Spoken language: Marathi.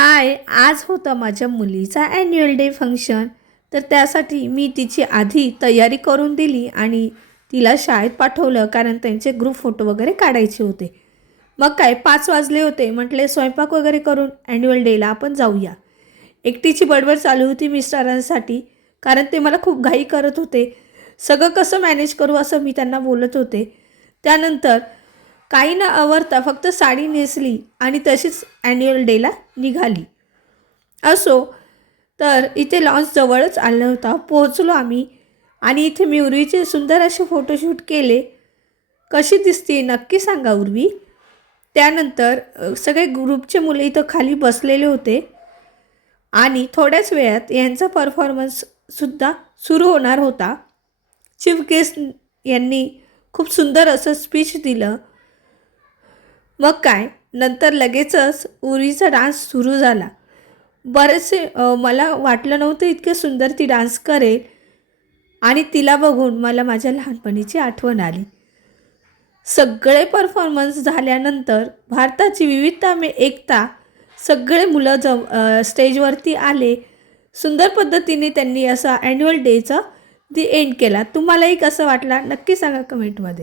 हाय, आज होता माझ्या मुलीचा ॲन्युअल डे फंक्शन. तर त्यासाठी मी तिची आधी तयारी करून दिली आणि तिला शाळेत पाठवलं, कारण त्यांचे ग्रुप फोटो वगैरे काढायचे होते. मग काय 5 वाजले होते. म्हटले स्वयंपाक वगैरे करून ॲन्युअल डेला आपण जाऊया. एकटीची बडबड चालू होती मिस्टरांसाठी, कारण ते मला खूप घाई करत होते. सगळं कसं मॅनेज करू असं मी त्यांना बोलत होते. त्यानंतर काही न आवरता फक्त साडी नेसली आणि तशीच ॲन्युअल डेला निघाली. असो, तर इथे लॉन्च जवळच आलं होता. पोहोचलो आम्ही आणि इथे मी उर्वीचे सुंदर असे फोटोशूट केले. कशी दिसते नक्की सांगा उर्वी. त्यानंतर सगळे ग्रुपचे मुले इथं खाली बसलेले होते आणि थोड्याच वेळात यांचा परफॉर्मन्ससुद्धा सुरू होणार होता. चीफ गेस्ट यांनी खूप सुंदर असं स्पीच दिलं. मग काय, नंतर लगेचच उर्वीचा डान्स सुरू झाला. बरेचसे मला वाटलं नव्हतं इतके सुंदर ती डान्स करेल आणि तिला बघून मला माझ्या लहानपणीची आठवण आली. सगळे परफॉर्मन्स झाल्यानंतर भारताची विविधता में एकता सगळे मुलं स्टेजवरती आले. सुंदर पद्धतीने त्यांनी असा ॲन्युअल डेचा एंड केला. तुम्हालाही कसं वाटला नक्की सांगा कमेंटमध्ये.